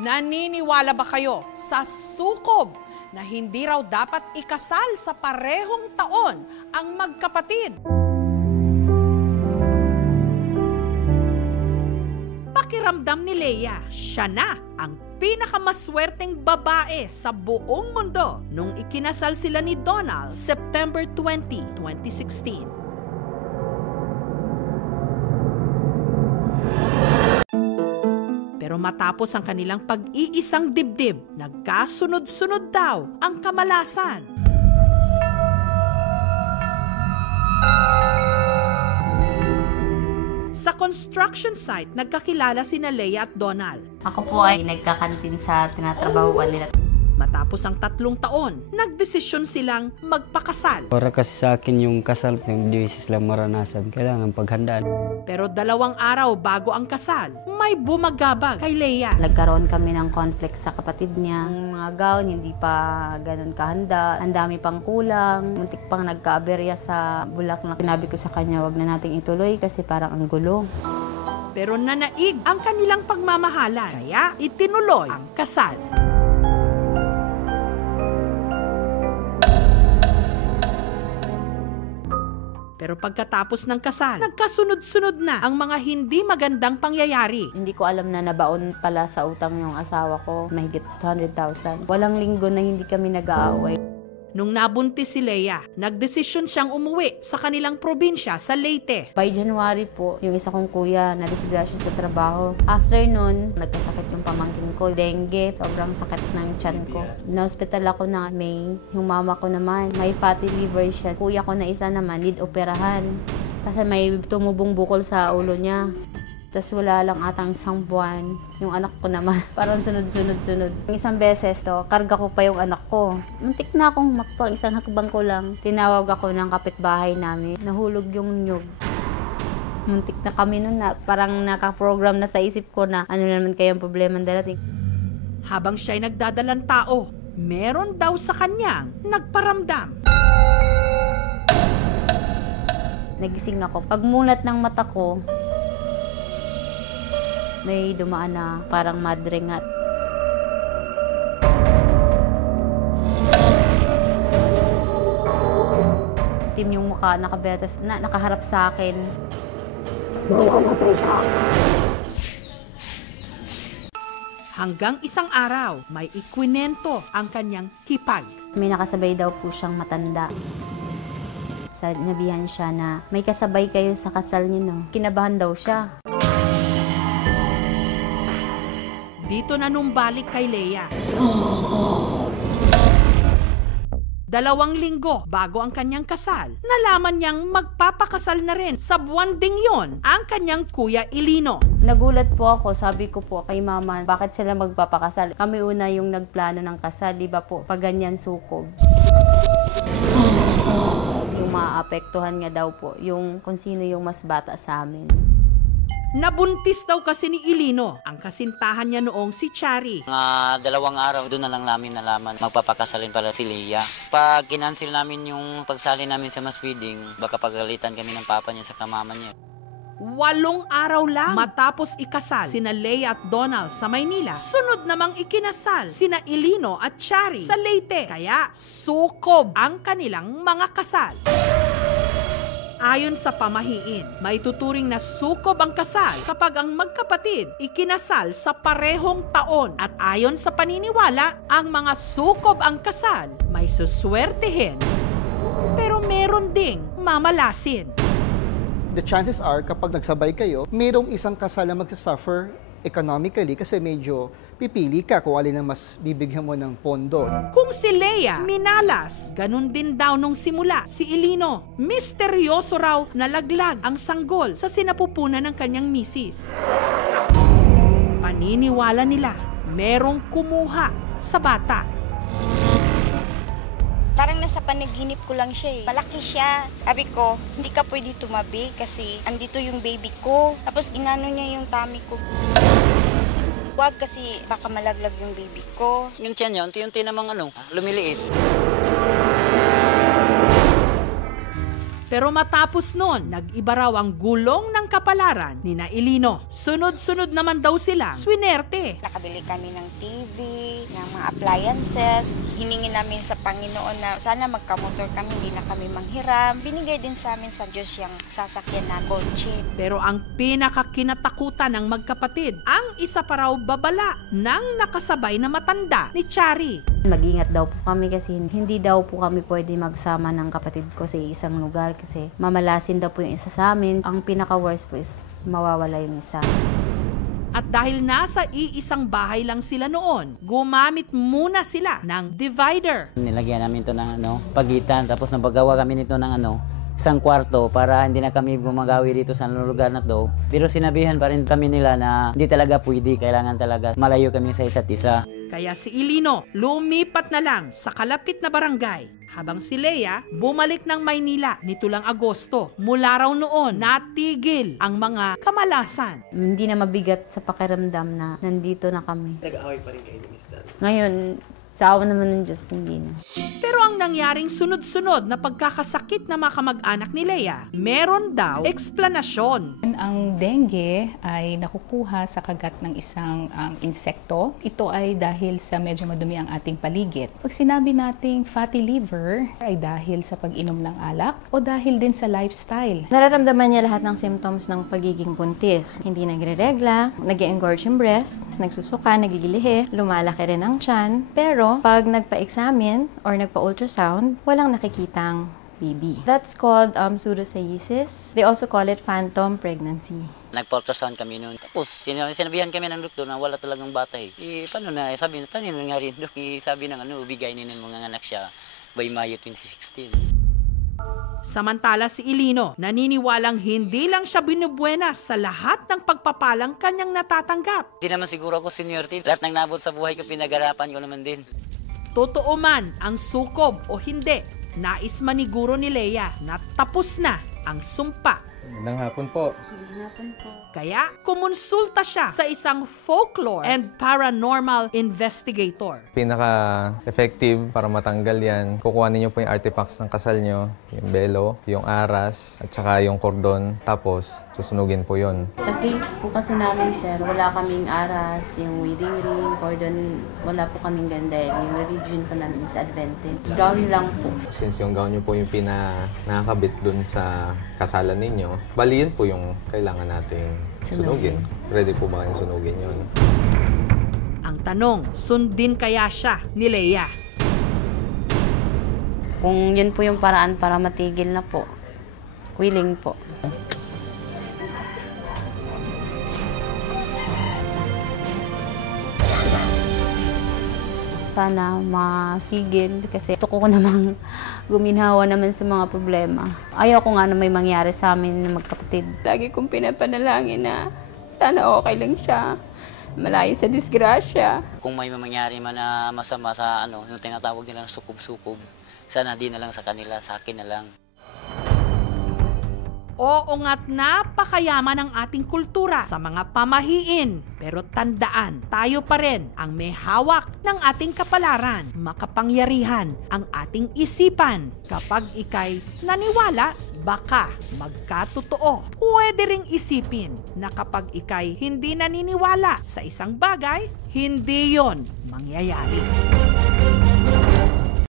Naniniwala ba kayo sa sukob na hindi raw dapat ikasal sa parehong taon ang magkapatid? Pakiramdam ni Leia, siya na ang pinakamaswerteng babae sa buong mundo nung ikinasal sila ni Donald September 20, 2016. Pero matapos ang kanilang pag-iisang dibdib, nagkasunod-sunod daw ang kamalasan. Sa construction site, nagkakilala sina Leia at Donald. Ako po ay nagkakantin sa tinatrabahuan nila. Matapos ang 3 taon, nagdesisyon silang magpakasal. Para kasi sa akin yung kasal, yung beses lang maranasan, kailangan paghandaan. Pero 2 araw bago ang kasal, may bumagabag kay Leia. Nagkaroon kami ng conflict sa kapatid niya. Ang mga gown, hindi pa ganun kahanda. Ang dami pang kulang. Muntik pang nagka-aberya sa Bulacan. Sinabi ko sa kanya, wag na nating ituloy kasi parang ang gulo. Pero nanaig ang kanilang pagmamahalan, kaya itinuloy ang kasal. Pero pagkatapos ng kasal, nagkasunod-sunod na ang mga hindi magandang pangyayari. Hindi ko alam na nabaon pala sa utang yung asawa ko. Mahigit 200,000. Walang linggo na hindi kami nag-aaway. Nung nabuntis si Leia, nagdesisyon siyang umuwi sa kanilang probinsya sa Leyte. By January po, yung isa kong kuya nadisgrasya sa trabaho. After nun, nagkasakit yung pamangkin ko. Dengue, sobrang sakit ng tiyan ko. Na-hospital ako na May. Yung mama ko naman, may fatty liver siya. Kuya ko na isa naman, need operahan. Kasi may tumubong bukol sa ulo niya. Tapos wala lang atang 1 buwan. Yung anak ko naman, parang sunod-sunod-sunod. Isang beses to, karga ko pa yung anak ko. Muntik na akong makpang, isang hakbang ko lang. Tinawag ako ng kapitbahay namin. Nahulog yung nyug. Muntik na kami nun na parang nakaprogram na sa isip ko na ano naman kayang problema darating. Habang siya'y nagdadalang tao, meron daw sa kanyang nagparamdam. Nagising ako. Pagmulat ng mata ko, may dumaan na parang madrengat. Tim yung mukha, nakabetas na nakaharap sa akin. Hanggang isang araw, may ikwinento ang kanyang hipag. May nakasabay daw po siyang matanda. Sinabihan siya na may kasabay kayo sa kasal niyo, no? Kinabahan daw siya. Dito na nung balik kay Leia. 2 linggo bago ang kanyang kasal, nalaman niyang magpapakasal na rin sa buwan ding yon ang kanyang kuya Ilino. Nagulat po ako, sabi ko po kay mama, bakit sila magpapakasal? Kami una yung nagplano ng kasal, di ba po? Pag ganyan sukob. Yung maapektuhan nga daw po, yung kung sino yung mas bata sa amin. Nabuntis daw kasi ni Ilino ang kasintahan niya noong si Chari. Mga 2 araw, doon na lang namin nalaman magpapakasalin pala si Leia. Pag kinansil namin yung pagsali namin sa mass wedding, baka pagalitan kami ng papa niya sa mama niya. 8 araw lang matapos ikasal sina Leia at Donald sa Maynila, sunod namang ikinasal sina Ilino at Chari sa Leyte. Kaya sukob ang kanilang mga kasal. Ayon sa pamahiin, may tuturing na sukob ang kasal kapag ang magkapatid ikinasal sa parehong taon. At ayon sa paniniwala, ang mga sukob ang kasal may suswertehin, pero meron ding mamalasin. The chances are, kapag nagsabay kayo, mayroong isang kasal na magsasuffer economically kasi medyo pipili ka kung alin ang mas bibigyan mo ng pondo. Kung si Leia minalas, ganun din daw nung simula si Ilino. Misteryoso raw na laglag ang sanggol sa sinapupunan ng kanyang misis. Paniniwala nila, merong kumuha sa bata. Parang nasa panaginip ko lang siya eh. Malaki siya. Sabi ko, hindi ka pwede tumabi kasi andito yung baby ko. Tapos inano niya yung tummy ko. Huwag kasi baka malaglag yung baby ko. Yung tiyan niya, unti-unti namang lumiliit. Pero matapos nun, nag-iba raw ang gulong ng kapalaran ni Ilino. Sunod-sunod naman daw sila swinerte. Nakabili kami ng TV, ng mga appliances. Hiningi namin sa Panginoon na sana magkamotor kami, hindi na kami manghiram. Binigay din sa amin sa Diyos yung sasakyan na kotse. Pero ang pinakakinatakutan ng magkapatid, ang isa pa raw babala ng nakasabay na matanda ni Chari. Mag-ingat daw po kami kasi hindi daw po kami pwede magsama ng kapatid ko sa isang lugar kasi mamalasin daw po yung isa sa amin. Ang pinaka-worst po is mawawala yung isa. At dahil nasa iisang bahay lang sila noon, gumamit muna sila ng divider. Nilagyan namin to ng pagitan, tapos nabagawa kami nito ng isang kwarto para hindi na kami gumagawi dito sa lugar na to. Pero sinabihan pa rin kami nila na hindi talaga pwede, kailangan talaga malayo kami sa isa't isa. Kaya si Ilino lumipat na lang sa kalapit na barangay. Habang si Leia bumalik ng Maynila nito lang Agosto. Mula raw noon, natigil ang mga kamalasan. Hindi na mabigat sa pakiramdam na nandito na kami. Nag-aaway pa rin kayo ni Miss Dan? Ngayon, sa awa naman ng Diyos, hindi na. Pero ang nangyaring sunod-sunod na pagkakasakit ng mga kamag-anak ni Leia, meron daw eksplanasyon. Ang dengue ay nakukuha sa kagat ng isang insekto. Ito ay dahil sa medyo madumi ang ating paligid. Pag sinabi nating fatty liver, ay dahil sa pag-inom ng alak o dahil din sa lifestyle. Nararamdaman niya lahat ng symptoms ng pagiging buntis. Hindi nagre-regla, nag-engorge yung breast, nagsusuka, naglilihi, lumalaki rin ang tiyan. Pero pag nagpa-examine or nagpa-ultrasound, walang nakikitang baby. That's called pseudocyesis. They also call it phantom pregnancy. Nagpa-ultrasound kami noon. Tapos sinabihan kami ng doktor na wala talagang bata eh. Paano na? Sabi nga rin, Dok, sabi ng ubigay nila ng mga anak siya by Mayo 2016. Samantala si Ilino, naniniwalang hindi lang siya binubuenas sa lahat ng pagpapalang kanyang natatanggap. Hindi naman siguro ako seniority. Lahat ng nabot sa buhay ko, pinag-arapan ko naman din. Totoo man ang sukob o hindi, nais maniguro ni Leia na tapos na ang sumpa. Magandang hapon po. Kaya kumonsulta siya sa isang folklore and paranormal investigator. Pinaka-effective para matanggal yan, kukuha ninyo po yung artifacts ng kasal nyo, yung belo, yung aras, at saka yung cordon, tapos susunugin po yon. Sa case po kasi namin, sir, wala kaming aras, yung wedding ring, cordon, wala po kaming ganda. Yung religion po namin is Adventist. Gown lang po. Since yung gown nyo po yung nakakabit dun sa kasalan ninyo, bali yun po yung kailangan nating sunugin. Ready po ba kayong sunugin yun? Ang tanong, sundin kaya siya ni Leia? Kung yun po yung paraan para matigil na po, willing po. Sana masigil kasi gusto ko namang guminhawa naman sa mga problema. Ayaw ko nga na may mangyari sa amin na magkapatid. Lagi kong pinapanalangin na sana okay lang siya, malayo sa disgrasya. Kung may mangyari man na masama sa yung tinatawag nila na sukob-sukob, sana di na lang sa kanila, sa akin na lang. Oo nga't napakayaman ng ating kultura sa mga pamahiin. Pero tandaan, tayo pa rin ang may hawak ng ating kapalaran. Makapangyarihan ang ating isipan. Kapag ikay naniwala, baka magkatotoo. Pwede ring isipin na kapag ikay hindi naniniwala sa isang bagay, hindi yon mangyayari.